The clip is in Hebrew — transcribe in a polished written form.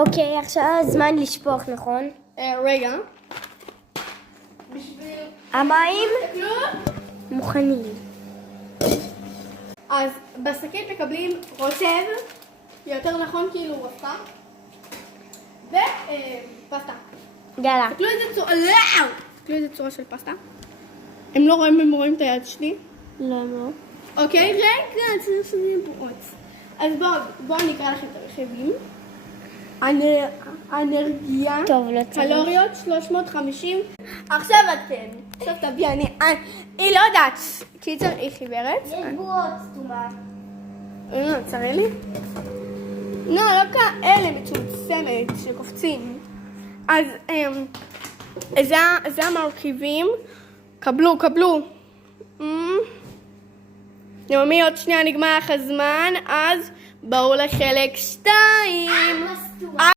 אוקיי, עכשיו זמן לשפוך, נכון? רגע. המים מוכנים. אז בשקית מקבלים רוטב, יותר נכון כאילו רפתה, ופסטה. יאללה. תסתכלו איזה צורה של פסטה. הם לא רואים, הם רואים את היד שלי. לא. אוקיי, רגע, צריך שזה יהיה בועות. אז בואו אני אקרא לכם את הרכיבים. אנרגיה, טוב, לא צריך. קלוריות 350. עכשיו אתם. עכשיו תביא, היא לא יודעת. קיצר, היא חיוורת. יש בועות סתומה. תראה לי. לא כאלה מצומצמת שקופצים. אז זה המרכיבים. קבלו. נעמי, עוד שנייה נגמר לך הזמן, אז בואו לחלק 2.